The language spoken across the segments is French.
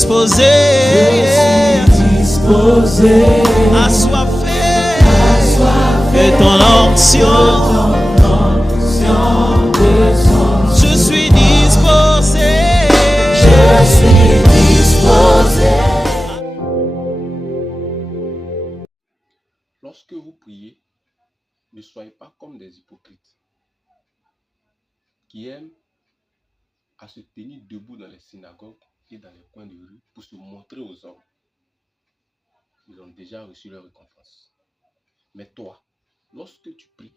disposé, assoiffé de ton onction. Je suis disposé. Lorsque vous priez, ne soyez pas comme des hypocrites qui aiment à se tenir debout dans les synagogues et dans les coins de rue pour se montrer aux hommes. Ils ont déjà reçu leur récompense. Mais toi, lorsque tu pries,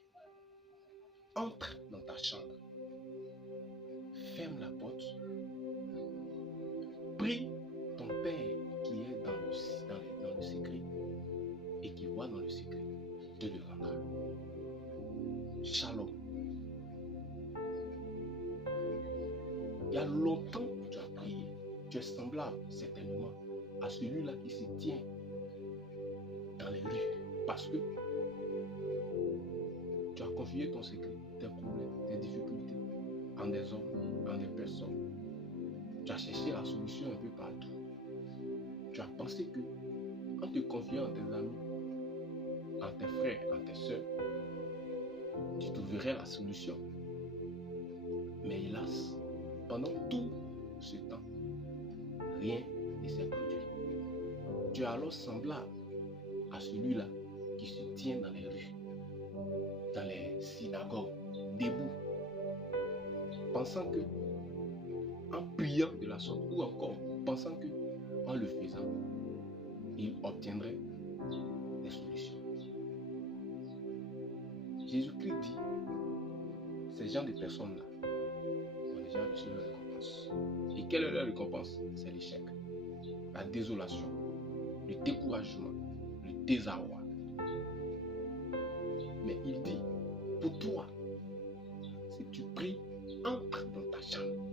entre dans ta chambre, ferme la porte, prie ton Père qui est dans le secret et qui voit dans le secret, te le rendra. Shalom. Il y a longtemps que tu as prié. Tu es semblable certainement à celui-là qui se tient dans les rues parce que tu as confié ton secret, tes problèmes, tes difficultés en des hommes, en des personnes. Tu as cherché la solution un peu partout. Tu as pensé que en te confiant en tes amis, en tes frères, en tes soeurs, tu trouverais la solution. Mais hélas, pendant tout ce temps, rien ne s'est produit. Tu es alors semblable à celui-là qui se tient dans les rues, dans les synagogues, debout, pensant que en priant de la sorte, ou encore pensant que en le faisant, il obtiendrait des solutions. Jésus-Christ dit, ces gens de personnes-là ont déjà reçu leur récompense. Et quelle est leur récompense? C'est l'échec, la désolation, le découragement, le désarroi. Mais il dit, pour toi, si tu pries, entre dans ta chambre,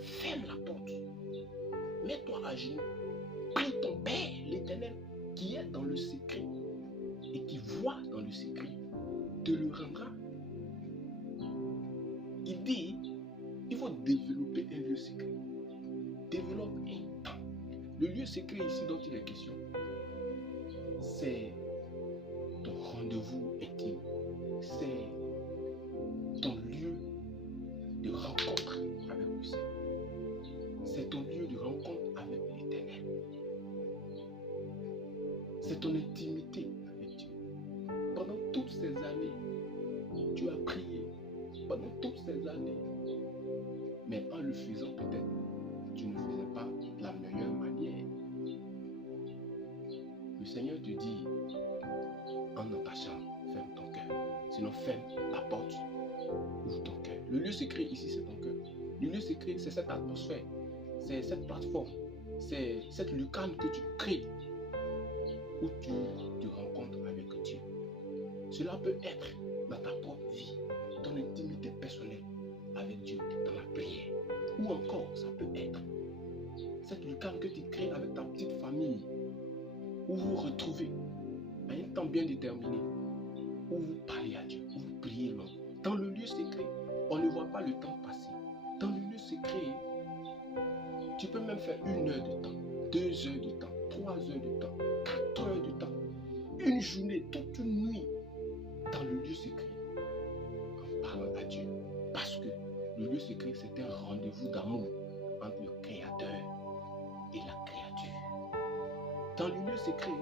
ferme la porte, mets-toi à genoux, prie ton Père, l'Éternel, qui est dans le secret et qui voit dans le secret, te le rendra. Il dit, il faut développer un lieu secret. Développe un temps. Le lieu secret ici dont il est question, c'est ton rendez-vous intime. C'est ton lieu de rencontre avec le Seigneur. C'est ton lieu de rencontre avec l'Éternel. C'est ton intimité avec Dieu. Pendant toutes ces années, tu as prié. Pendant toutes ces années. Mais en le faisant peut-être, tu ne faisais pas de la meilleure manière. Le Seigneur te dit, entre dans ta chambre, ferme ton cœur. Sinon, ferme la porte, ouvre ton cœur. Le lieu secret ici, c'est ton cœur. Le lieu secret, c'est cette atmosphère, c'est cette plateforme, c'est cette lucarne que tu crées où tu te rencontres avec Dieu. Cela peut être dans ta propre vie, ton intimité personnelle avec Dieu, dans la prière. Ou encore, ça peut être cette lucarne que tu crées avec ta petite famille, où vous vous retrouvez à un temps bien déterminé, où vous parlez à Dieu, où vous priez long. Dans le lieu secret, on ne voit pas le temps passer. Dans le lieu secret, tu peux même faire 1 heure de temps, 2 heures de temps, 3 heures de temps, 4 heures de temps, une journée, toute une nuit, dans le lieu secret, en parlant à Dieu. Parce que le lieu secret, c'est un rendez-vous d'amour entre le Créateur et la créature. Dans le lieu secret,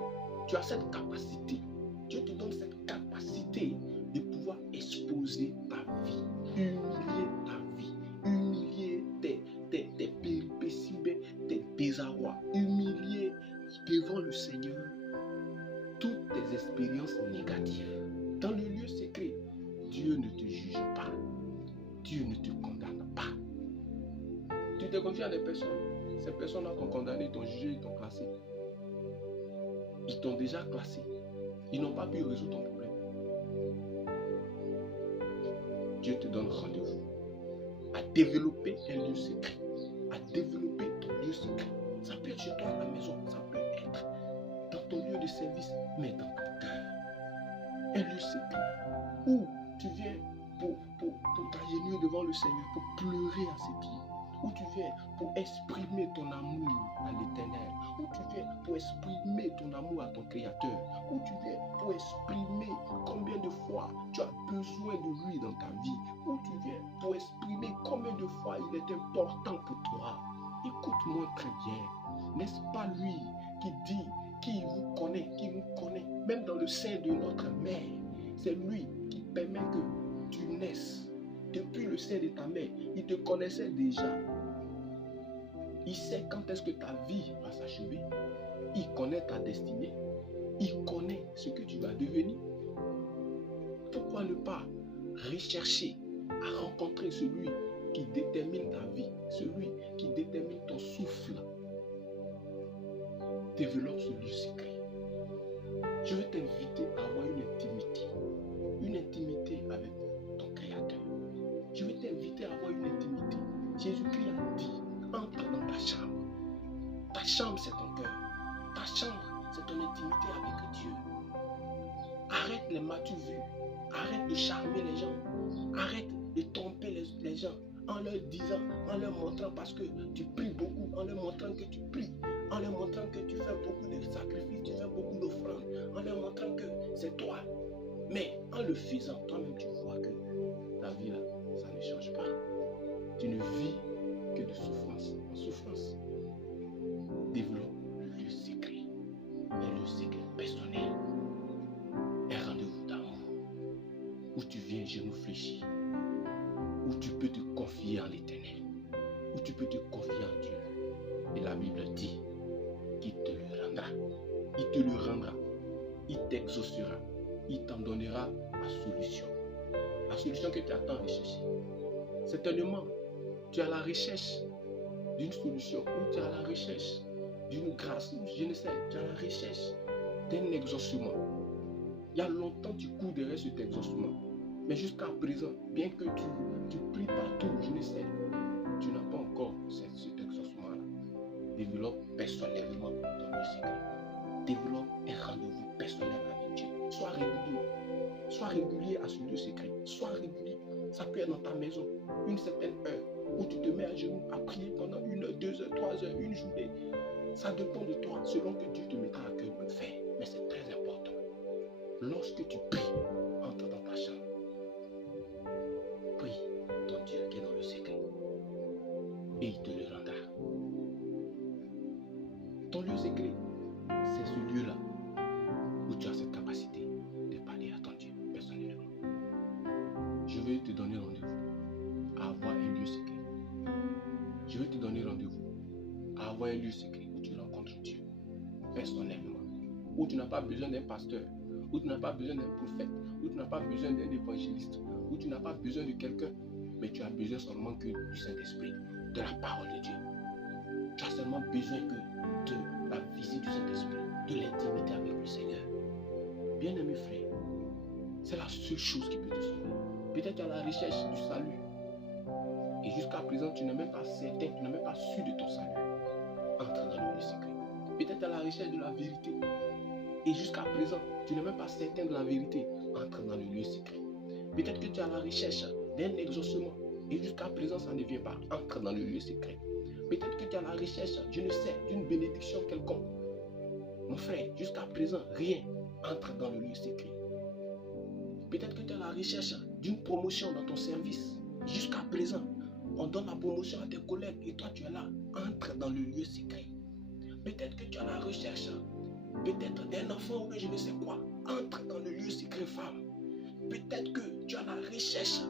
tu as cette capacité, Dieu te donne cette capacité de pouvoir exposer ta vie, humilier ta vie, humilier tes péripéties, tes désarrois, humilier devant le Seigneur toutes tes expériences négatives. Dans le lieu secret, Dieu ne te juge pas, Dieu ne te condamne pas. Tu te confies à des personnes, ces personnes-là t'ont condamné, t'ont jugé, ils t'ont classé. Ils t'ont déjà classé. Ils n'ont pas pu résoudre ton problème. Dieu te donne rendez-vous à développer un lieu secret, à développer ton lieu secret. Ça peut être chez toi à la maison, ça peut être dans ton lieu de service, mais dans ton cœur. Un lieu secret où tu viens pour t'agenouiller devant le Seigneur, pour pleurer à ses pieds, où tu viens pour exprimer ton amour à l'Éternel, où tu viens pour exprimer ton amour à ton Créateur, où tu viens pour exprimer combien de fois tu as besoin de lui dans ta vie, où tu viens pour exprimer combien de fois il est important pour toi. Écoute-moi très bien. N'est-ce pas lui qui dit, qui nous connaît, même dans le sein de notre mère? C'est lui qui permet que tu naisses. Depuis le sein de ta mère, il te connaissait déjà. Il sait quand est-ce que ta vie va s'achever. Il connaît ta destinée. Il connaît ce que tu vas devenir. Pourquoi ne pas rechercher à rencontrer celui qui détermine ta vie, celui qui détermine ton souffle? Développe ce lieu secret. Je veux t'inviter à avoir une intimité avec ton Créateur. Je veux t'inviter à avoir une intimité. Jésus-Christ a dit, entre dans ta chambre. Ta chambre, c'est ton cœur. Ta chambre, c'est ton intimité avec Dieu. Arrête les m'as-tu vu. Arrête de charmer les gens. Arrête de tromper les gens en leur disant, en leur montrant parce que tu pries beaucoup, en leur montrant que tu pries, en leur montrant que tu fais beaucoup de sacrifices, tu fais beaucoup d'offrandes, en leur montrant que c'est toi. Mais en le faisant, toi-même tu vois que ta vie là, ça ne change pas. Tu ne vis que de souffrance en souffrance. Développe le lieu secret, un lieu secret personnel, un rendez-vous d'amour où tu viens genoux fléchis, où tu peux te confier en l'Éternel, où tu peux te confier en Dieu. Et la Bible dit qu'il te le rendra. Il te le rendra. Il t'exaucera. Il t'en donnera la solution. La solution que tu attends de chercher. Certainement, tu es à la recherche d'une solution, ou tu es à la recherche d'une grâce, ou je ne sais, tu es à la recherche d'un exaucement. Il y a longtemps tu cours derrière cet exaucement. Mais jusqu'à présent, bien que tu pries partout, je ne sais, tu n'as pas encore cet exaucement-là. Développe personnellement ton lieu secret. Développe un rendez-vous personnel avec Dieu. Sois régulier. Sois régulier à ce lieu secret. Sois régulier. Ça peut être dans ta maison, une certaine heure, où tu te mets à genoux à prier pendant 1 heure, 2 heures, 3 heures, une journée. Ça dépend de toi, selon que Dieu te mettra à cœur de le faire. Mais c'est très important. Lorsque tu pries, entre dans ta chambre. Prie ton Dieu qui est dans le secret. Et il te le rendra. Ton lieu secret, c'est ce lieu-là où tu as cette capacité de parler à ton Dieu personnellement. Je vais te donner rendez-vous à avoir un lieu secret. Je vais te donner rendez-vous à avoir un lieu secret où tu rencontres Dieu personnellement. Où tu n'as pas besoin d'un pasteur, où tu n'as pas besoin d'un prophète, où tu n'as pas besoin d'un évangéliste, où tu n'as pas besoin de quelqu'un, mais tu as besoin seulement que du Saint-Esprit, de la parole de Dieu. Tu as seulement besoin que de la visite du Saint-Esprit, de l'intimité avec le Seigneur. Bien-aimé frère, c'est la seule chose qui peut te sauver. Peut-être tu es à la recherche du salut. Et jusqu'à présent, tu n'es même pas certain, tu n'es même pas sûr de ton salut. Entre dans le lieu secret. Peut-être tu es à la recherche de la vérité. Et jusqu'à présent, tu n'es même pas certain de la vérité. Entre dans le lieu secret. Peut-être que tu es à la recherche d'un exaucement. Et jusqu'à présent, ça ne vient pas. Entre dans le lieu secret. Peut-être que tu es à la recherche, je ne sais, d'une bénédiction quelconque. Mon frère, jusqu'à présent, rien. Entre dans le lieu secret. Peut-être que tu es à la recherche d'une promotion dans ton service. Jusqu'à présent, on donne la promotion à tes collègues et toi tu es là. Entre dans le lieu secret. Peut-être que tu es à la recherche peut-être d'un enfant ou je ne sais quoi. Entre dans le lieu secret, femme. Peut-être que tu es à la recherche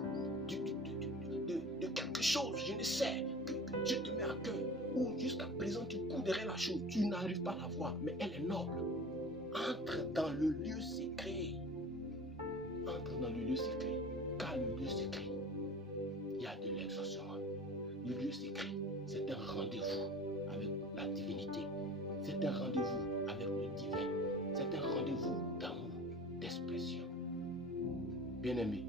de quelque chose, je ne sais, que Dieu te met à cœur. Ou jusqu'à présent tu cours derrière la chose, tu n'arrives pas à la voir, mais elle est noble. Entre dans le lieu secret. Entre dans le lieu secret. Car le lieu secret, il y a de l'exaucement. Le lieu secret, c'est un rendez-vous avec la divinité. C'est un rendez-vous avec le divin. C'est un rendez-vous d'amour, d'expression. Bien-aimé,